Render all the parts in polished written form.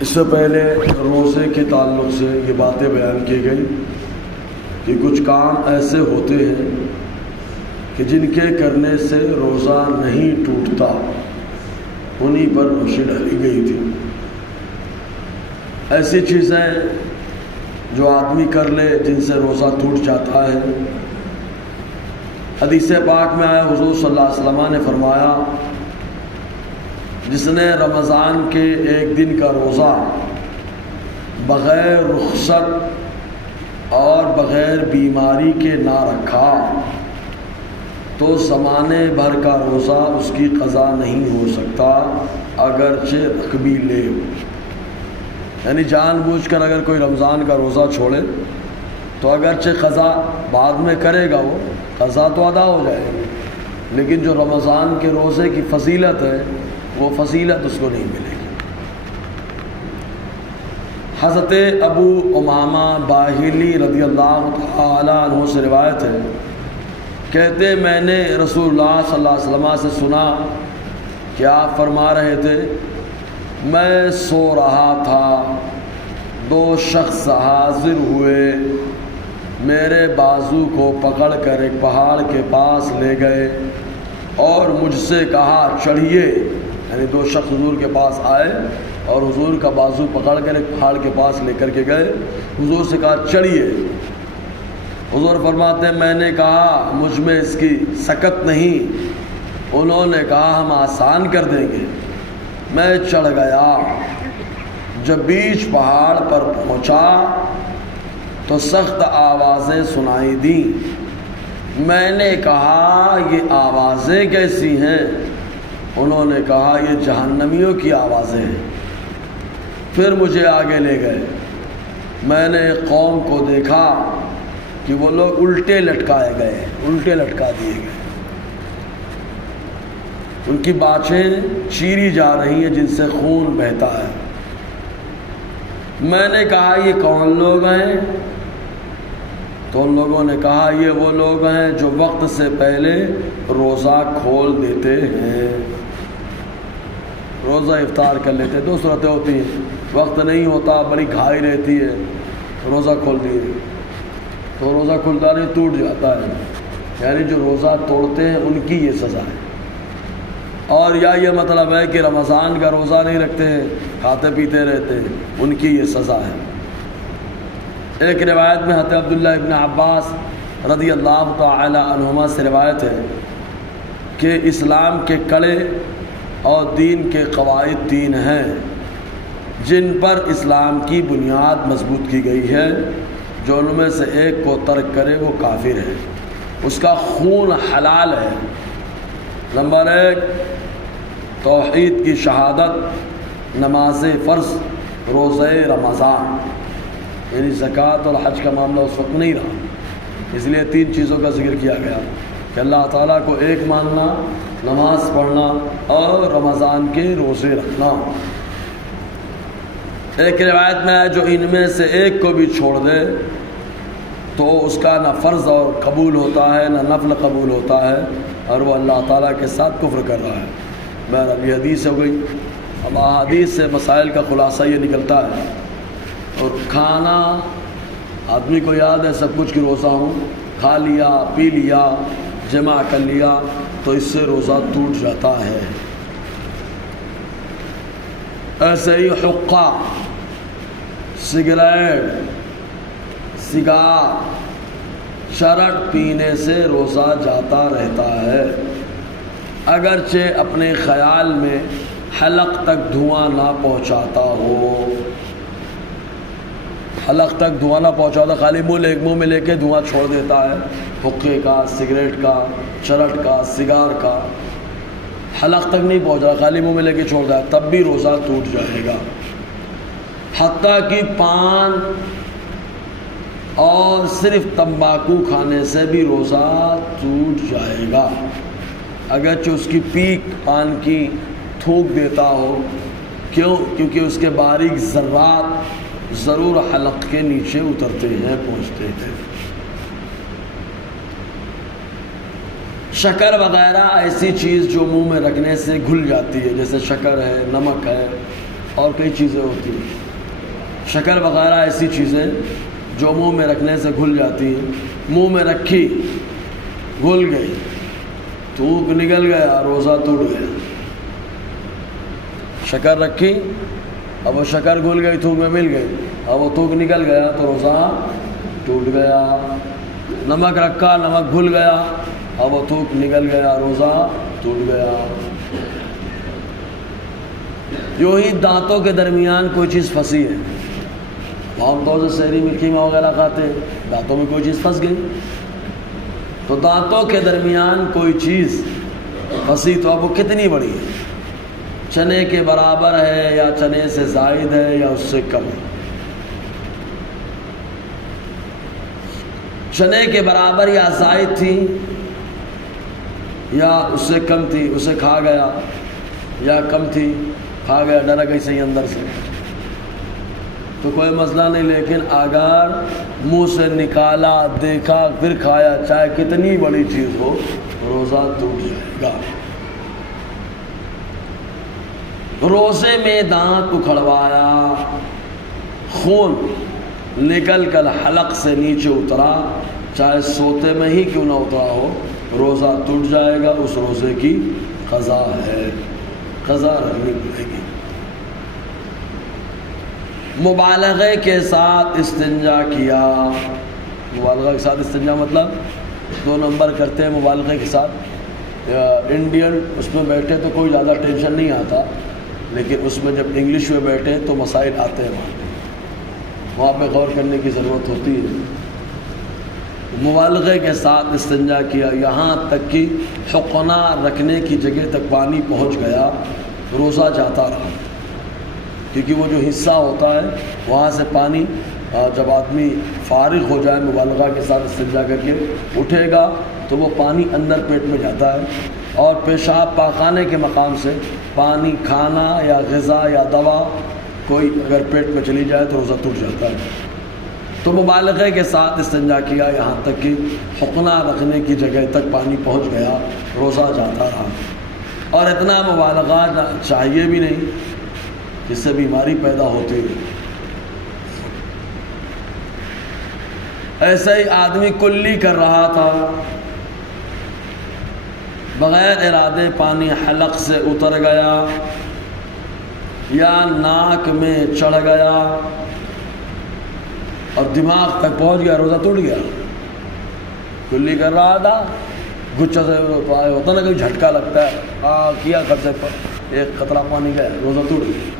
اس سے پہلے روزے کے تعلق سے یہ باتیں بیان کی گئی کہ کچھ کام ایسے ہوتے ہیں کہ جن کے کرنے سے روزہ نہیں ٹوٹتا، انہی پر روشنی ڈالی گئی تھی۔ ایسی چیزیں جو آدمی کر لے جن سے روزہ ٹوٹ جاتا ہے، حدیث پاک میں آیا حضور صلی اللہ علیہ وسلم نے فرمایا، جس نے رمضان کے ایک دن کا روزہ بغیر رخصت اور بغیر بیماری کے نہ رکھا تو زمانے بھر کا روزہ اس کی قضا نہیں ہو سکتا، اگرچہ رکھ بھی لے۔ یعنی جان بوجھ کر اگر کوئی رمضان کا روزہ چھوڑے تو اگرچہ قضا بعد میں کرے گا، وہ قضا تو ادا ہو جائے گی، لیکن جو رمضان کے روزے کی فضیلت ہے وہ فضیلت اس کو نہیں ملے گی۔ حضرت ابو امامہ باہلی رضی اللہ تعالی عنہ سے روایت ہے، کہتے میں نے رسول اللہ صلی اللہ علیہ وسلم سے سنا کہ آپ فرما رہے تھے، میں سو رہا تھا، دو شخص حاضر ہوئے، میرے بازو کو پکڑ کر ایک پہاڑ کے پاس لے گئے اور مجھ سے کہا چڑھیے۔ یعنی دو شخص حضور کے پاس آئے اور حضور کا بازو پکڑ کر ایک پہاڑ کے پاس لے کر کے گئے، حضور سے کہا چڑھیے۔ حضور فرماتے ہیں میں نے کہا مجھ میں اس کی سکت نہیں، انہوں نے کہا ہم آسان کر دیں گے۔ میں چڑھ گیا، جب بیچ پہاڑ پر پہنچا تو سخت آوازیں سنائی دیں۔ میں نے کہا یہ آوازیں کیسی ہیں؟ انہوں نے کہا یہ جہنمیوں کی آوازیں ہیں۔ پھر مجھے آگے لے گئے، میں نے قوم کو دیکھا کہ وہ لوگ الٹے لٹکائے گئے، الٹے لٹکا دیے گئے، ان کی باچیں چیری جا رہی ہیں جن سے خون بہتا ہے۔ میں نے کہا یہ کون لوگ ہیں؟ تو ان لوگوں نے کہا یہ وہ لوگ ہیں جو وقت سے پہلے روزہ کھول دیتے ہیں، روزہ افطار کر لیتے ہیں۔ دو صورتیں ہوتی ہیں، وقت نہیں ہوتا، بڑی گھائی رہتی ہے، روزہ کھول دیے تو روزہ کھلتا نہیں، ٹوٹ جاتا ہے، یعنی جو روزہ توڑتے ہیں ان کی یہ سزا ہے۔ اور یا یہ مطلب ہے کہ رمضان کا روزہ نہیں رکھتے ہیں، کھاتے پیتے رہتے ہیں، ان کی یہ سزا ہے۔ ایک روایت میں حضرت عبداللہ ابن عباس رضی اللہ تعالی عنہما سے روایت ہے کہ اسلام کے کڑے اور دین کے قواعد تین ہیں جن پر اسلام کی بنیاد مضبوط کی گئی ہے، جو ان میں سے ایک کو ترک کرے وہ کافر ہے، اس کا خون حلال ہے۔ نمبر ایک، توحید کی شہادت، نماز فرض، روزہ رمضان۔ یعنی زکوٰۃ اور حج کا معاملہ اس وقت نہیں رہا، اس لیے تین چیزوں کا ذکر کیا گیا کہ اللہ تعالیٰ کو ایک ماننا، نماز پڑھنا اور رمضان کے روزے رکھنا۔ ایک روایت میں ہے جو ان میں سے ایک کو بھی چھوڑ دے تو اس کا نہ فرض اور قبول ہوتا ہے نہ نفل قبول ہوتا ہے، اور وہ اللہ تعالیٰ کے ساتھ کفر کر رہا ہے۔ بہرحال یہ حدیث ہو گئی۔ اب احادیث سے مسائل کا خلاصہ یہ نکلتا ہے، اور کھانا آدمی کو یاد ہے سب کچھ کہ روزہ ہوں، کھا لیا پی لیا جمع کر لیا تو اس سے روزہ ٹوٹ جاتا ہے۔ ایسے ہی حقہ، سگریٹ، سگار، چرٹ پینے سے روزہ جاتا رہتا ہے، اگرچہ اپنے خیال میں حلق تک دھواں نہ پہنچاتا ہو، حلق تک دھواں نہ پہنچاتا، خالی منہ میں لے کے دھواں چھوڑ دیتا ہے، حقے کا، سگریٹ کا، چرٹ کا، سگار کا، حلق تک نہیں پہنچا، خالی منہ میں لے کے چھوڑ دیا، تب بھی روزہ ٹوٹ جائے گا۔ حتیٰ کہ پان اور صرف تمباکو کھانے سے بھی روزہ ٹوٹ جائے گا، اگرچہ اس کی پیک پان کی تھوک دیتا ہو، کیونکہ اس کے باریک ذرات ضرور حلق کے نیچے اترتے ہیں، پہنچتے ہیں۔ شکر وغیرہ ایسی چیز جو منہ میں رکھنے سے گھل جاتی ہے، جیسے شکر ہے، نمک ہے، اور کئی چیزیں ہوتی ہیں، شکر وغیرہ ایسی چیزیں جو منہ میں رکھنے سے گھل جاتی ہیں. منہ میں رکھی، گھل گئی، تھوک نکل گیا، روزہ ٹوٹ گیا. شکر رکھی، اب وہ شکر گھل گئی، تھوک میں مل گئی، اب وہ تھوک نکل گیا تو روزہ ٹوٹ گیا. نمک رکھا، نمک گھل گیا، اب وہ تھوک نکل گیا، روزہ ٹوٹ گیا. یوں ہی دانتوں کے درمیان کوئی چیز پھنسی ہے. عام طور سے سحری میں قیمہ وغیرہ کھاتے ہیں، دانتوں میں کوئی چیز پھنس گئی تو دانتوں کے درمیان کوئی چیز پھنسی تو اب وہ کتنی بڑی ہے؟ چنے کے برابر ہے یا چنے سے زائد ہے یا اس سے کم ہے؟ چنے کے برابر یا زائد تھی یا اس سے کم تھی، اسے کھا گیا، یا کم تھی کھا گیا، ڈر گئی صحیح اندر سے تو کوئی مسئلہ نہیں. لیکن اگر منہ سے نکالا، دیکھا، پھر کھایا، چاہے کتنی بڑی چیز ہو، روزہ ٹوٹ جائے گا. روزے میں دانت اکھڑوایا، خون نکل کر حلق سے نیچے اترا، چاہے سوتے میں ہی کیوں نہ اترا ہو، روزہ ٹوٹ جائے گا. اس روزے کی قضا ہے، قضا رکھنی پڑے گی. مبالغے کے ساتھ استنجا کیا. مبالغہ کے ساتھ استنجا مطلب 2 نمبر کرتے ہیں مبالغے کے ساتھ. انڈین اس میں بیٹھے تو کوئی زیادہ ٹینشن نہیں آتا، لیکن اس میں جب انگلش میں بیٹھے تو مسائل آتے ہیں، وہاں پہ غور کرنے کی ضرورت ہوتی ہے. مبالغے کے ساتھ استنجا کیا، یہاں تک کہ حقنہ رکھنے کی جگہ تک پانی پہنچ گیا، روزہ جاتا رہا. کیونکہ وہ جو حصہ ہوتا ہے وہاں سے پانی جب آدمی فارغ ہو جائے مبالغہ کے ساتھ استنجا کر کے اٹھے گا تو وہ پانی اندر پیٹ میں جاتا ہے، اور پیشاب پاخانے کے مقام سے پانی، کھانا یا غذا یا دوا کوئی اگر پیٹ میں چلی جائے تو روزہ ٹوٹ جاتا ہے. تو مبالغے کے ساتھ استنجا کیا، یہاں تک کہ حقنہ رکھنے کی جگہ تک پانی پہنچ گیا، روزہ جاتا رہا. اور اتنا مبالغہ چاہیے بھی نہیں جس سے بیماری پیدا ہوتی ہے. ایسے ہی آدمی کلی کر رہا تھا، بغیر ارادے پانی حلق سے اتر گیا یا ناک میں چڑھ گیا اور دماغ تک پہنچ گیا، روزہ ٹوٹ گیا. کلی کر رہا تھا، گچھا سے ہوتا نا کوئی جھٹکا لگتا ہے، کیا کرتے پر ایک قطرہ پانی گیا، روزہ ٹوٹ گیا.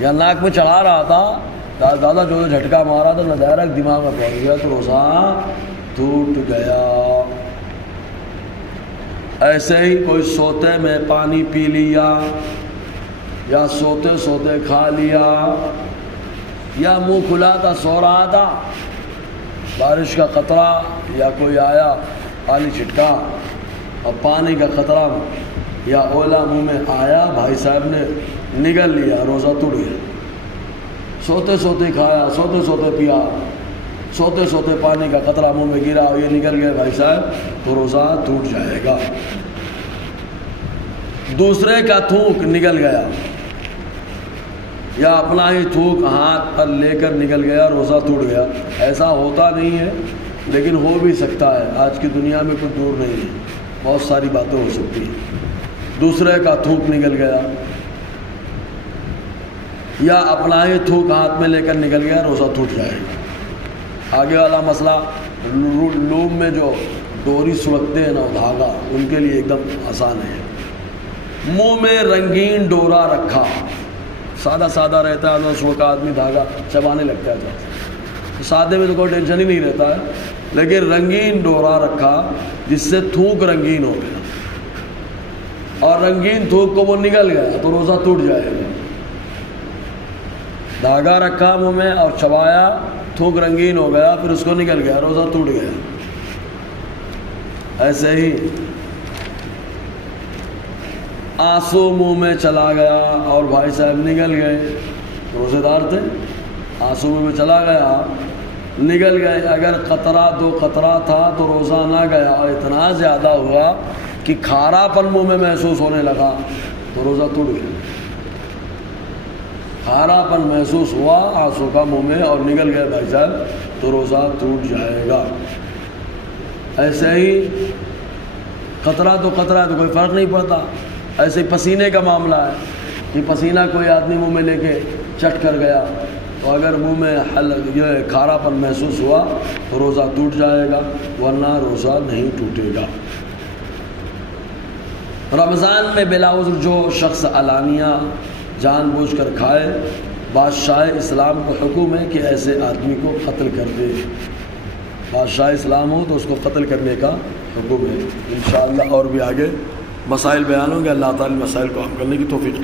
یا ناک میں چڑھا رہا تھا، زیادہ جو جھٹکا مارا تھا، ڈائریکٹ دماغ میں پہنچ گیا تو روزہ ٹوٹ گیا. ایسے ہی کوئی سوتے میں پانی پی لیا یا سوتے سوتے کھا لیا، یا منہ کھلا تھا، سو رہا تھا، بارش کا قطرہ یا کوئی آیا پانی چھٹکا اور پانی کا قطرہ یا اولا منہ میں آیا، بھائی صاحب نے نگل لیا، روزہ ٹوٹ گیا. سوتے سوتے کھایا، سوتے سوتے پیا، سوتے سوتے پانی کا قطرہ منہ میں گرا اور یہ نکل گیا بھائی صاحب، تو روزہ ٹوٹ جائے گا. دوسرے کا تھوک نکل گیا یا اپنا ہی تھوک ہاتھ پر لے کر نکل گیا، روزہ ٹوٹ گیا. ایسا ہوتا نہیں ہے لیکن ہو بھی سکتا ہے. آج کی دنیا میں کوئی دور نہیں ہے، بہت ساری باتیں ہو سکتی ہیں. دوسرے کا تھوک نکل گیا یا اپنا ہی تھوک ہاتھ میں لے کر نکل گیا، روزہ ٹوٹ جائے گا. آگے والا مسئلہ لوم میں جو ڈوری سلگتے ہیں نا، دھاگا، ان کے لیے ایک دم آسان ہے. منہ میں رنگین ڈورا رکھا، سادہ سادہ رہتا ہے، اس وقت آدمی دھاگا چبانے لگتا ہے. سادے میں تو کوئی ٹینشن ہی نہیں رہتا ہے، لیکن رنگین ڈورا رکھا جس سے تھوک رنگین ہو گیا اور رنگین تھوک کو وہ نکل گیا تو روزہ ٹوٹ جائے گا. دھاگا رکھا منہ میں اور چبایا، تھوک رنگین ہو گیا، پھر اس کو نکل گیا، روزہ ٹوٹ گیا. ایسے ہی آنسو منہ میں چلا گیا اور بھائی صاحب نکل گئے، روزے دار تھے، آنسو منہ میں چلا گیا، نکل گئے. اگر قطرہ 2 قطرہ تھا تو روزہ نہ گیا، اور اتنا زیادہ ہوا کہ کھارا پن منہ میں محسوس ہونے لگا تو روزہ ٹوٹ گیا. کھارا پن محسوس ہوا آنسو کا منہ میں اور نکل گیا بھائی صاحب تو روزہ ٹوٹ جائے گا۔ ایسے ہی قطرہ تو قطرہ ہے تو کوئی فرق نہیں پڑتا، ایسے ہی پسینے کا معاملہ ہے کہ پسینہ کوئی آدمی منہ میں لے کے چٹ کر گیا تو اگر منہ میں یہ کھارا پن محسوس ہوا تو روزہ ٹوٹ جائے گا، ورنہ روزہ نہیں ٹوٹے گا۔ رمضان میں بلا عذر جو شخص علانیہ جان بوجھ کر کھائے، بادشاہ اسلام کو حکم ہے کہ ایسے آدمی کو قتل کر دے۔ بادشاہ اسلام ہو تو اس کو قتل کرنے کا حکم ہے۔ انشاءاللہ اور بھی آگے مسائل بیان ہوں گے، اللہ تعالی مسائل کو حل کرنے کی توفیق